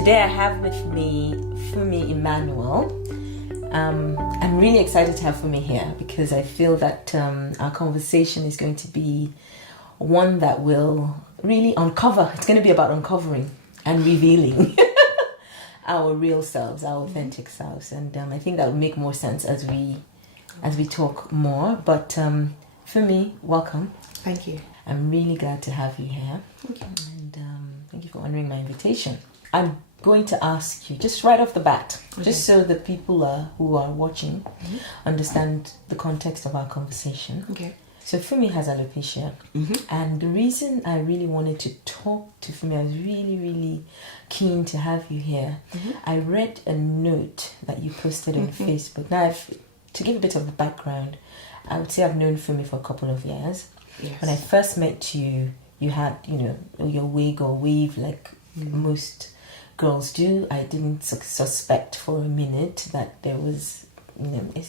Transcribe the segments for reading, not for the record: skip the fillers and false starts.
Today I have with me Funmi Immanuel. I'm really excited to have Funmi here because I feel that our conversation is going to be one that will really uncover. It's going to be about uncovering and revealing our real selves, our authentic selves, and I think that will make more sense as we talk more. But Funmi, welcome. Thank you. I'm really glad to have you here. Thank you. And thank you for honoring my invitation. I'm going to ask you, just right off the bat, just so the people who are watching understand the context of our conversation. Okay. So Funmi has alopecia. And the reason I really wanted to talk to Funmi, I was really keen to have you here. I read a note that you posted on Facebook. Now, to give a bit of a background, I would say I've known Funmi for a couple of years. Yes. When I first met you, you had, your wig or weave like most girls do. I didn't suspect for a minute that there was,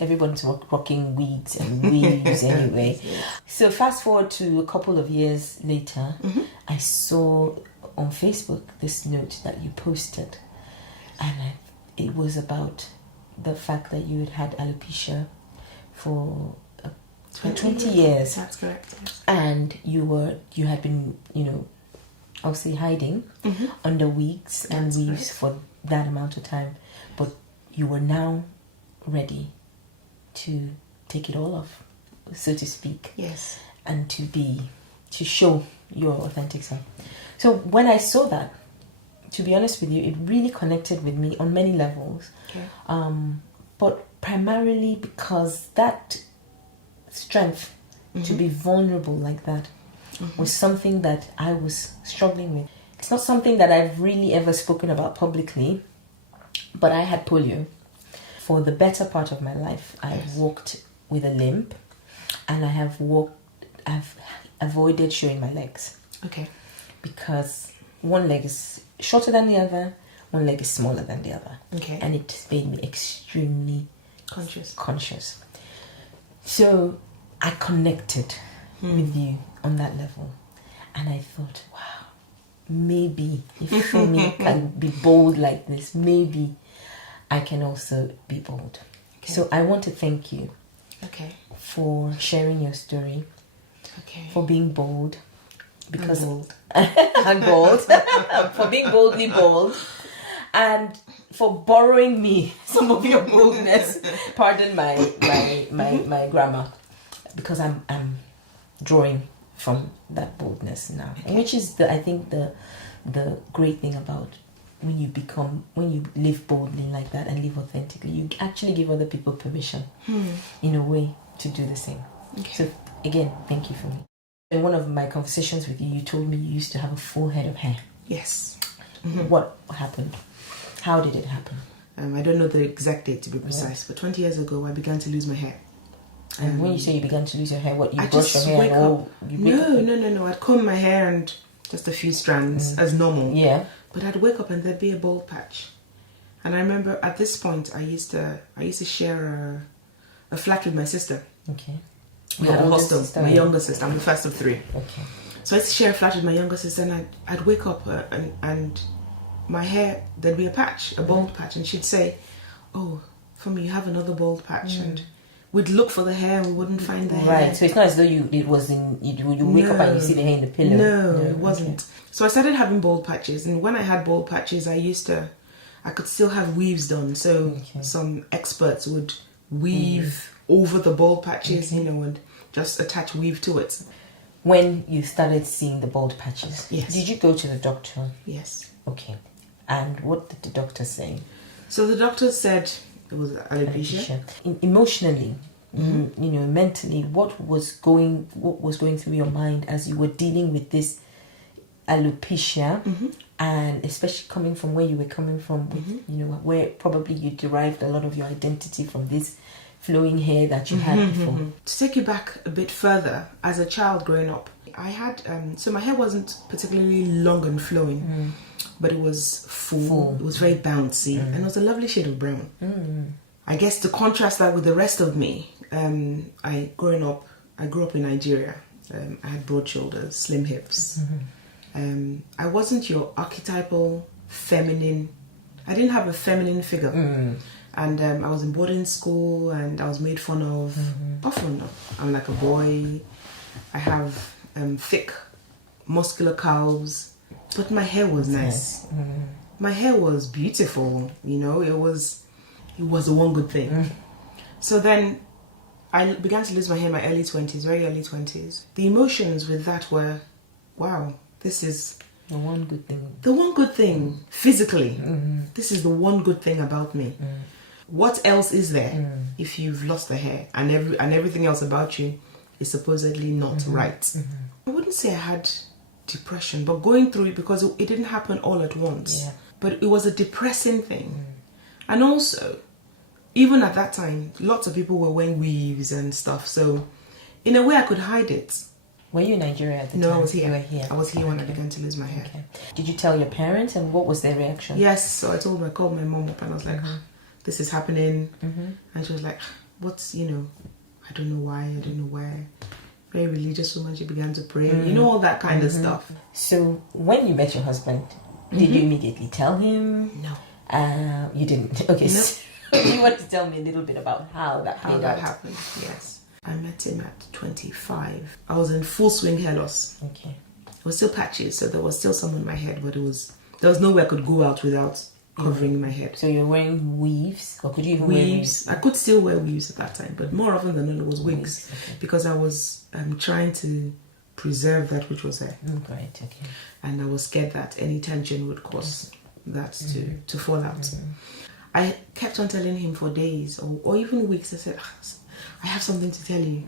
everyone's rocking wigs and weaves anyway. So fast forward to a couple of years later, I saw on Facebook this note that you posted, and it was about the fact that you had alopecia for 20 years. That's correct. Yes. And you had been, obviously hiding under wigs and weaves for that amount of time, but you were now ready to take it all off, so to speak. Yes. And to show your authentic self. So when I saw that, to be honest with you, it really connected with me on many levels. Okay. But primarily because that strength to be vulnerable like that was something that I was struggling with. It's not something that I've really ever spoken about publicly, but I had polio. For the better part of my life, I've walked with a limp, and I've avoided showing my legs. Okay. Because one leg is shorter than the other, one leg is smaller than the other. Okay. And it made me extremely conscious. So I connected with you on that level, and I thought, wow, maybe if Funmi can be bold like this, maybe I can also be bold. Okay. So I want to thank you for sharing your story, for being bold, because and bold for being boldly bold, and for borrowing me some of your boldness. Pardon my grammar, because I'm drawing from that boldness now, which is I think the great thing about when you live boldly like that and live authentically, you actually give other people permission in a way to do the same. So again, thank you for me. In one of my conversations with you, you told me you used to have a full head of hair. Yes. What happened? How did it happen? I don't know the exact date to be precise, but 20 years ago I began to lose my hair. And when you say you began to lose your hair, what, you brush your hair? No. I'd comb my hair and just a few strands as normal. Yeah. But I'd wake up and there'd be a bald patch. And I remember at this point I used to share a flat with my sister. Okay. We had a hostel. My younger sister. I'm the first of three. Okay. So I used to share a flat with my younger sister, and I'd wake up and my hair, there'd be a patch, a bald patch, and she'd say, "Oh, Funmi, you have another bald patch." And we'd look for the hair and we wouldn't find the hair. Right, so it's not as though you wake up and you see the hair in the pillow. No, it wasn't. Okay. So I started having bald patches, and when I had bald patches, I could still have weaves done. So some experts would weave over the bald patches, and just attach weave to it. When you started seeing the bald patches, did you go to the doctor? Yes. Okay. And what did the doctor say? So the doctor said it was alopecia. Emotionally, mentally, what was going through your mind as you were dealing with this alopecia, and especially coming from where you were coming from, where probably you derived a lot of your identity from this flowing hair that you had before. To take you back a bit further, as a child growing up, I had so my hair wasn't particularly long and flowing, but it was full. It was very bouncy, and it was a lovely shade of brown. I guess to contrast that with the rest of me, I grew up in Nigeria. I had broad shoulders, slim hips. I wasn't your archetypal feminine. I didn't have a feminine figure. And I was in boarding school and I was made fun of. Often, I'm like a boy. I have thick, muscular calves. But my hair was nice. My hair was beautiful. You know, it was the one good thing. So then I began to lose my hair in my early 20s, very early 20s. The emotions with that were, wow, this is the one good thing. The one good thing, physically. This is the one good thing about me. What else is there if you've lost the hair and everything else about you is supposedly not right? I wouldn't say I had depression, but going through it, because it didn't happen all at once. Yeah. But it was a depressing thing. And also, even at that time, lots of people were wearing weaves and stuff. So, in a way, I could hide it. Were you in Nigeria at the time? No, I was here. You were here. I was here when I began to lose my hair. Okay. Did you tell your parents, and what was their reaction? Yes, so I called my mom up and I was like, this is happening. And she was like, what's, I don't know why, I don't know where. Very religious woman, she began to pray. You know, all that kind of stuff. So when you met your husband, did you immediately tell him? No. You didn't? Okay. No. So you want to tell me a little bit about how that happened? Yes. I met him at 25. I was in full swing hair loss. Okay. It was still patches, so there was still some on my head, but there was no way I could go out without covering my head. So you're wearing weaves, or could you even weaves? wear weaves? I could still wear weaves at that time, but more often than not, it was wigs. Okay. Because I was trying to preserve that which was there. Right, okay. And I was scared that any tension would cause that to fall out. I kept on telling him for days or even weeks. I said, I have something to tell you.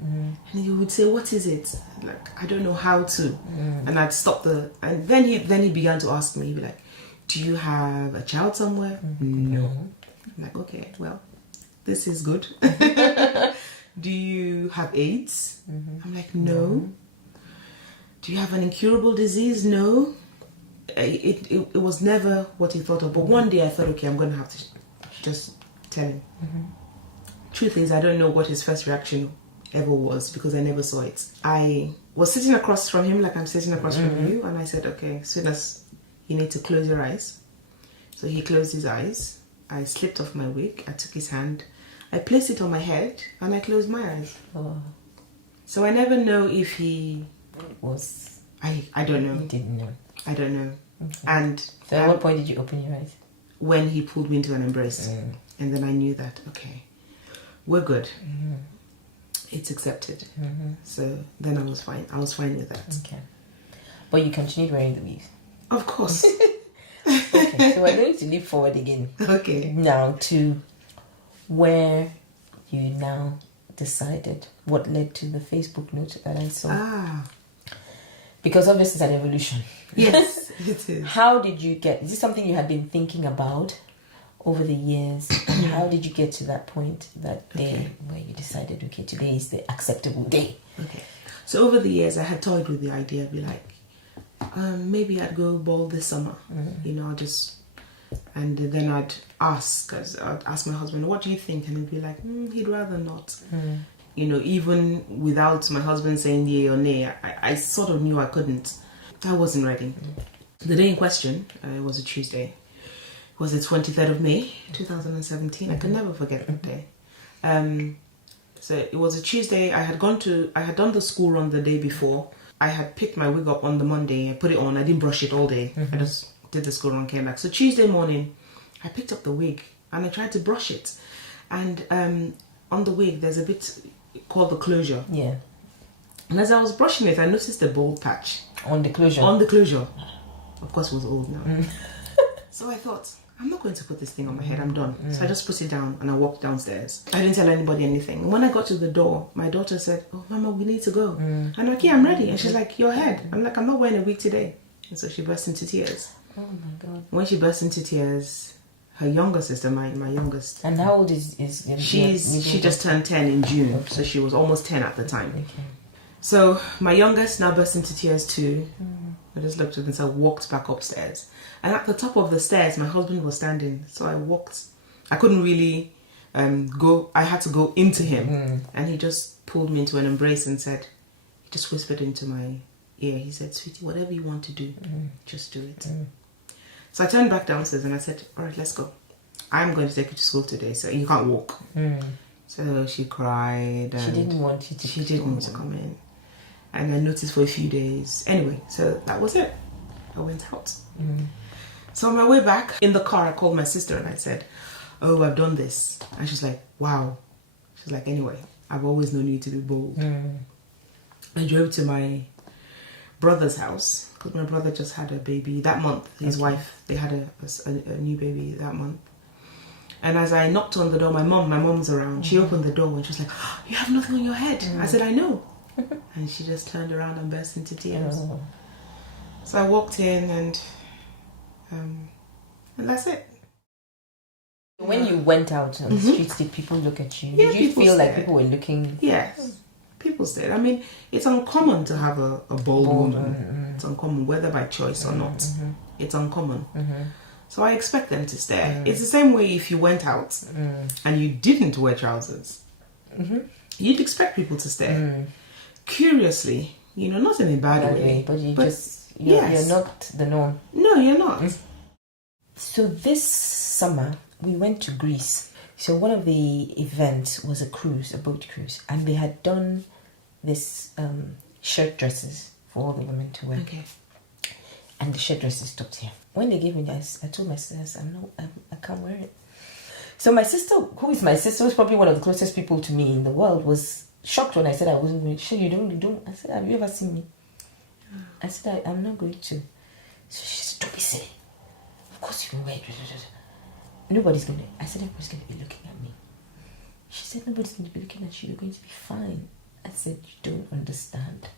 And he would say, what is it? Like, I don't know how to. And I'd stop and then he began to ask me, he'd be like, do you have a child somewhere? No. I'm like, okay, well, this is good. Do you have AIDS? I'm like, no. Do you have an incurable disease? No. It was never what he thought of. But one day I thought, okay, I'm going to have to just tell him. Truth is, I don't know what his first reaction ever was because I never saw it. I was sitting across from him like I'm sitting across from you, and I said, okay, as soon as you need to close your eyes. So he closed his eyes. I slipped off my wig. I took his hand. I placed it on my head and I closed my eyes. So I never know if he was... I don't know. You didn't know. I don't know. Okay. And so at what point did you open your eyes? When he pulled me into an embrace. And then I knew that, okay, we're good. It's accepted. So then I was fine. I was fine with that. Okay. But you continued wearing the weaves? Of course. Okay, so we're going to leap forward again. Okay. Now to where you now decided, what led to the Facebook note that I saw. Because obviously it's an evolution. Yes, it is. How did you is this something you had been thinking about over the years? And how did you get to that point, that day where you decided, okay, today is the acceptable day? Okay. So over the years I had toyed with the idea, I'd be like, maybe I'd go bald this summer. And then I'd ask my husband, what do you think? And he'd be like, he'd rather not. Even without my husband saying yay or nay, I sort of knew I couldn't. I wasn't ready. The day in question, it was a Tuesday. It was the 23rd of May, 2017. I can never forget that day. So it was a Tuesday. I had done the school run the day before. I had picked my wig up on the Monday. I put it on. I didn't brush it all day. I just did the school run, came back. So Tuesday morning, I picked up the wig and I tried to brush it. And on the wig, there's a bit called the closure. Yeah. And as I was brushing it, I noticed a bald patch. On the closure? On the closure. Of course, it was old now. So I thought, I'm not going to put this thing on my head. I'm done. So I just put it down and I walked downstairs. I didn't tell anybody anything. And when I got to the door, my daughter said, oh, Mama, we need to go. I'm like, yeah, I'm ready. And she's like, your head. I'm like, I'm not wearing a wig today. And so she burst into tears. Oh, my God. When she burst into tears, her younger sister, my youngest. And how old is she just turned 10 in June. Okay. So she was almost 10 at the time. Okay. So my youngest now burst into tears too. I just looked at her and so I walked back upstairs. And at the top of the stairs, my husband was standing. So I walked. I couldn't really go. I had to go into him. And he just pulled me into an embrace and said, he just whispered into my ear. He said, sweetie, whatever you want to do, just do it. So I turned back downstairs and I said, all right, let's go. I'm going to take you to school today, so you can't walk. So she cried. And she didn't want you to. She didn't want to come in. And I noticed for a few days. Anyway, so that was it. I went out. So on my way back in the car, I called my sister and I said, oh, I've done this. And she's like, wow. She's like, anyway, I've always known you to be bold. I drove to my brother's house because my brother just had a baby that month. His wife, they had a new baby that month. And as I knocked on the door, my mom's around. She opened the door and she was like, oh, you have nothing on your head. I said, I know. And she just turned around and burst into tears. So I walked in and that's it. When you went out on the streets, did people look at you? Yeah, did you feel stared. like people were looking? Yes. People stared. I mean, it's uncommon to have a bold woman. It's uncommon, whether by choice or not. It's uncommon. So I expect them to stare. It's the same way if you went out and you didn't wear trousers. You'd expect people to stare. Curiously, not in a bad way. But you're not the norm. No, you're not. So this summer, we went to Greece. So one of the events was a boat cruise. And they had done this shirt dresses for all the women to wear. Okay. And the shirt dresses stopped here. When they gave me this, I told my sister, I can't wear it. So my sister, who is my sister, who's probably one of the closest people to me in the world, was shocked when I said I wasn't going to. Sure, you don't. I said, have you ever seen me? I said, I'm not going to. So she said, don't be silly. Of course you can wear it. Nobody's going to. I said, everybody's going to be looking at me. She said, nobody's going to be looking at you. You're going to be fine. I said, you don't understand.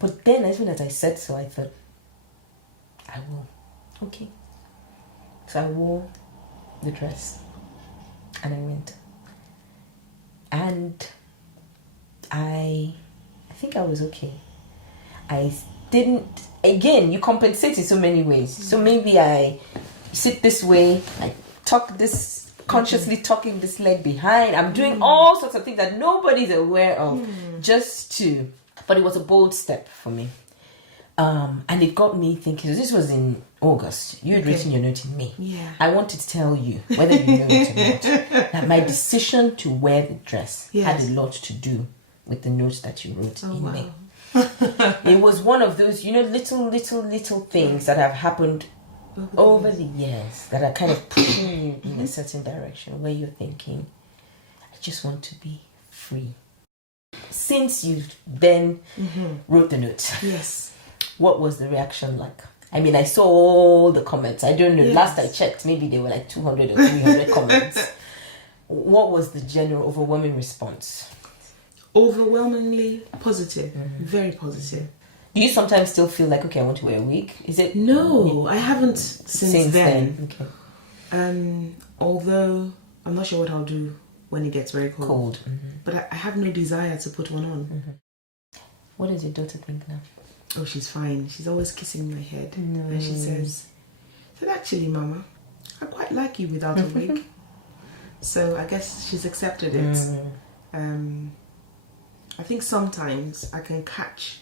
But then, as soon as I said so, I thought, I will. Okay. So I wore the dress and I went. And I think I was okay. I didn't, again, you compensate in so many ways. So maybe I sit this way, I tuck this, consciously tucking this leg behind. I'm doing all sorts of things that nobody's aware of but it was a bold step for me. And it got me thinking, so this was in August. You had written your note in May. Yeah. I wanted to tell you, whether you know it or not, that my decision to wear the dress had a lot to do with the note that you wrote in May. It was one of those, little things that have happened over the years that are kind of pushing you in a certain direction where you're thinking, I just want to be free. Since you then wrote the note, what was the reaction like? I mean, I saw all the comments. I don't know. Last I checked, maybe there were like 200 or 300 comments. What was the general overwhelming response? Overwhelmingly positive. Very positive. Do you sometimes still feel like, okay, I want to wear a wig? Is it? No, I haven't since then. Okay. Although I'm not sure what I'll do when it gets very cold. But I have no desire to put one on. What does your daughter think now? Oh, she's fine. She's always kissing my head. And she says, actually, Mama, I quite like you without a wig. So I guess she's accepted it. I think sometimes I can catch,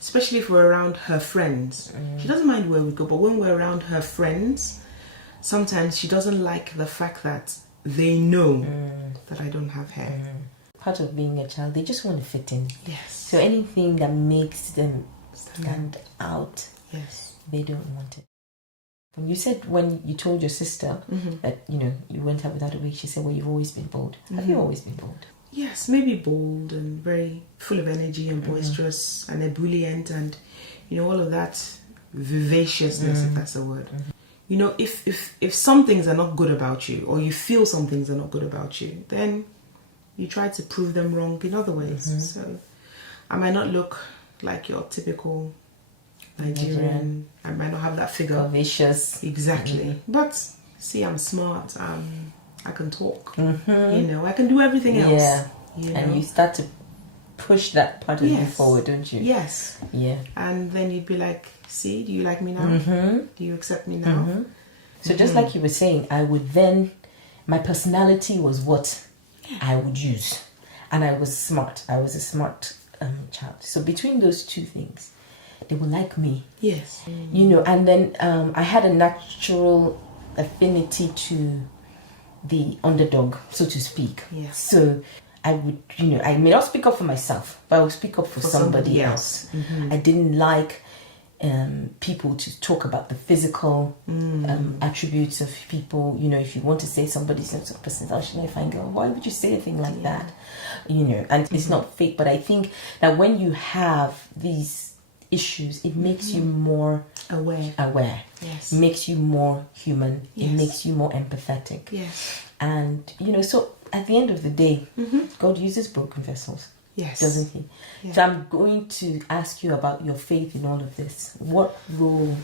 especially if we're around her friends. She doesn't mind where we go, but when we're around her friends, sometimes she doesn't like the fact that they know that I don't have hair. Part of being a child, they just want to fit in. Yes. So anything that makes them stand out, they don't want it. When you said, when you told your sister that, you went out without a wig, she said, well, you've always been bold. Have you always been bold? Yes, maybe bold and very full of energy and boisterous and ebullient and, all of that vivaciousness, if that's a word. If some things are not good about you, or you feel some things are not good about you, then you try to prove them wrong in other ways. So I might not look like your typical Nigerian. I might not have that figure. Vicious. Exactly. But see, I'm smart. I can talk. I can do everything else. Yeah. And you start to push that part of you forward, don't you? Yes. Yeah. And then you'd be like, see, do you like me now? Do you accept me now? So just like you were saying, I would then, my personality was what I would use. And I was smart. I was a smart child. So between those two things, they will like me. Yes. You know, and then I had a natural affinity to the underdog, so to speak. Yeah. So I would, you know, I may not speak up for myself, but I would speak up for somebody else. I didn't like people to talk about the physical attributes of people. You know, if you want to say somebody's sense of personality, if I go, why would you say a thing like that? You know, and it's not fake, but I think that when you have these issues, it makes you more aware. Yes. It makes you more human. Yes. It makes you more empathetic. Yes. And, you know, so at the end of the day, God uses broken vessels. Yes. Doesn't he? Yeah. So I'm going to ask you about your faith in all of this. What role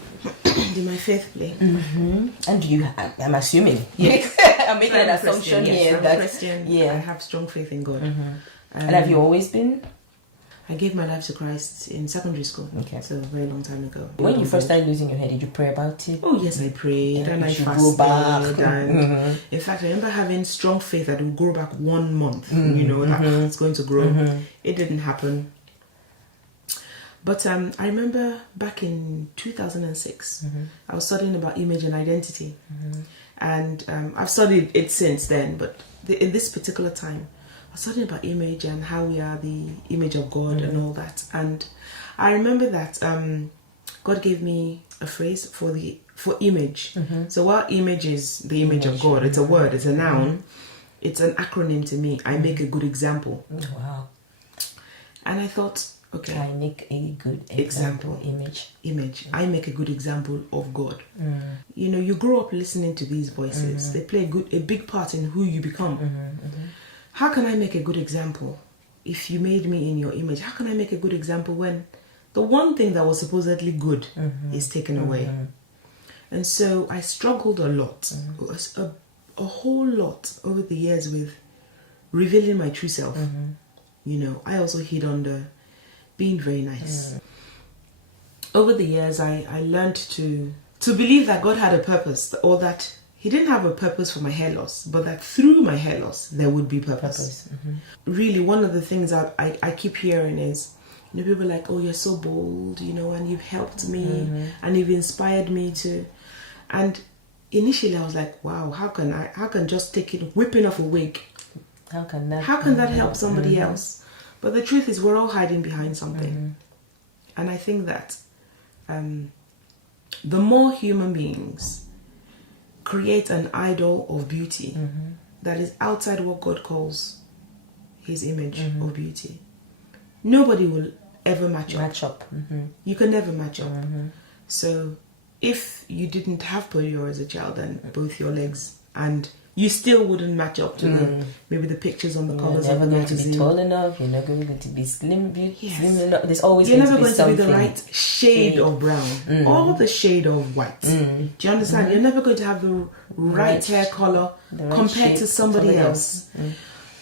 do my faith play? And do you I'm assuming. Yes. I'm making an assumption here I'm that a Christian. I have strong faith in God. And have you always been? I gave my life to Christ in secondary school. Okay. So a very long time ago. When you first started losing your hair, did you pray about it? Oh yes, I prayed and I fasted. And in fact, I remember having strong faith that it would grow back 1 month. You know, that it's going to grow. It didn't happen. But I remember back in 2006, I was studying about image and identity. And I've studied it since then, but in this particular time, I was studying about image and how we are the image of God and all that. And I remember that God gave me a phrase for image. So while image is the image of God, it's a word, it's a noun, it's an acronym to me. I make a good example. Wow. And I thought, okay, I make a good example. Image. I make a good example of God. You know, you grow up listening to these voices. They play a big part in who you become. How can I make a good example if you made me in your image? How can I make a good example when the one thing that was supposedly good is taken away? And so I struggled a lot, a whole lot over the years with revealing my true self. You know, I also hid under being very nice. Over the years, I learned to believe that God had a purpose, or that He didn't have a purpose for my hair loss, but that through my hair loss, there would be purpose. Really, one of the things that I keep hearing is, you know, people are like, oh, you're so bold, you know, and you've helped me, and you've inspired me to. And initially I was like, wow, how can just whipping off a wig, how can that help somebody else? But the truth is, we're all hiding behind something. And I think that the more human beings create an idol of beauty that is outside what God calls His image of beauty, nobody will ever match up. You can never match up. So if you didn't have polio as a child and both your legs, and you still wouldn't match up to maybe the pictures on the covers of the magazine. You're never going to be tall enough. You're not going to be slim enough. There's always you're going never to be something. To be the right shade of brown or the shade of white. Do you understand? You're never going to have the right hair color compared to somebody else.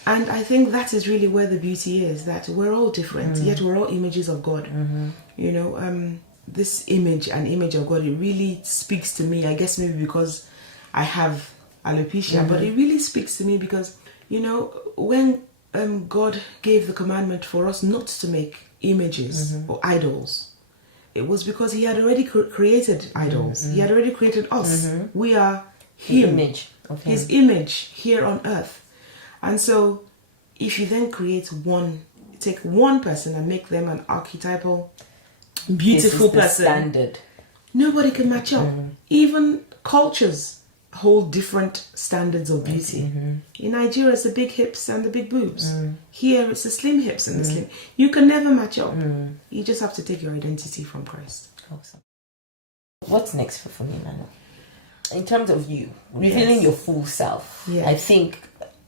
And I think that is really where the beauty is, that we're all different, yet we're all images of God. You know, this image of God, it really speaks to me. I guess maybe because I have alopecia, but it really speaks to me because, you know, when God gave the commandment for us not to make images or idols, it was because He had already created idols. He had already created us. We are Him, His image here on earth. And so if you then take one person and make them an archetypal, beautiful person, standard, nobody can match up. Even cultures hold different standards of beauty. In Nigeria, it's the big hips and the big boobs. Here, it's the slim hips and the slim. You can never match up. You just have to take your identity from Christ. Awesome. What's next for Funmi Immanuel? In terms of you revealing your full self, I think,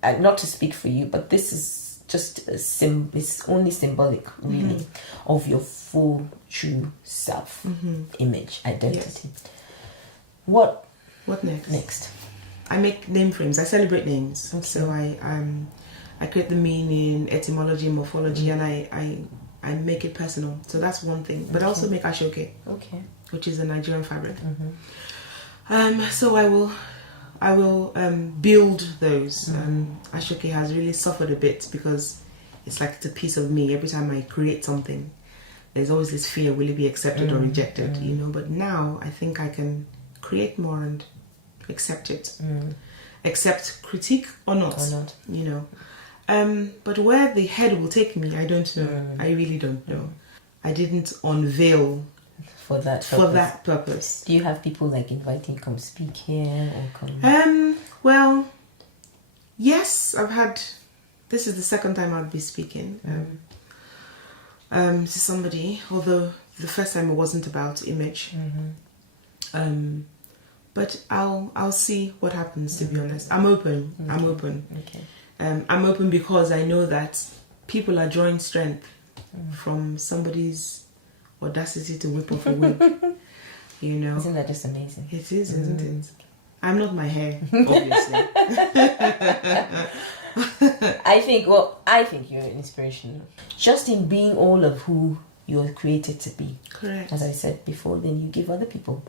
not to speak for you, but this is just it's only symbolic, really, of your full, true self, image, identity. What next? I make name frames. I celebrate names. Okay. So I create the meaning, etymology, morphology, and I make it personal. So that's one thing. But I also make ashoke, which is a Nigerian fabric. So I will build those. Ashoke has really suffered a bit because it's like it's a piece of me. Every time I create something, there's always this fear, will it be accepted or rejected, you know? But now I think I can create more and accept it. Accept critique or not, you know. But where the head will take me, I don't know. I really don't know. I didn't unveil for that purpose. Do you have people like inviting come speak here or come? Well, yes, I've had. This is the second time I'll be speaking to somebody. Although the first time it wasn't about image. But I'll see what happens. To be honest, I'm open. Okay. I'm open. Okay. I'm open because I know that people are drawing strength from somebody's audacity to whip off a wig. You know, isn't that just amazing? It is, isn't it? I'm not my hair, obviously. I think you're inspirational. Just in being all of who you're created to be. Correct. As I said before, then you give other people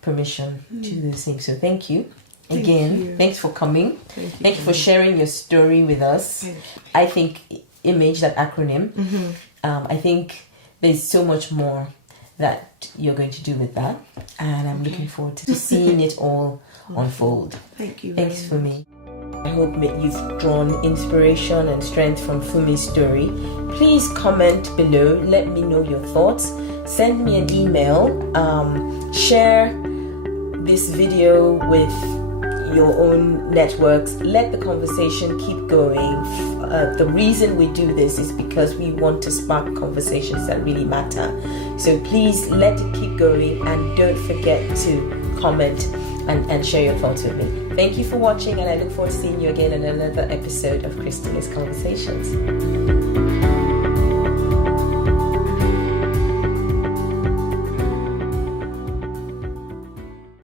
permission to do the same. So thank you. Thanks for coming. Thank you for sharing your story with us. I think image, that acronym, I think there's so much more that you're going to do with that, and I'm looking forward to seeing it all unfold. Thank you. Thanks, Funmi. I hope that you've drawn inspiration and strength from Funmi's story. Please comment below, let me know your thoughts, send me an email, share this video with your own networks, let the conversation keep going. The reason we do this is because we want to spark conversations that really matter. So please let it keep going, and don't forget to comment and share your thoughts with me. Thank you for watching, and I look forward to seeing you again in another episode of Chrystallis Conversations.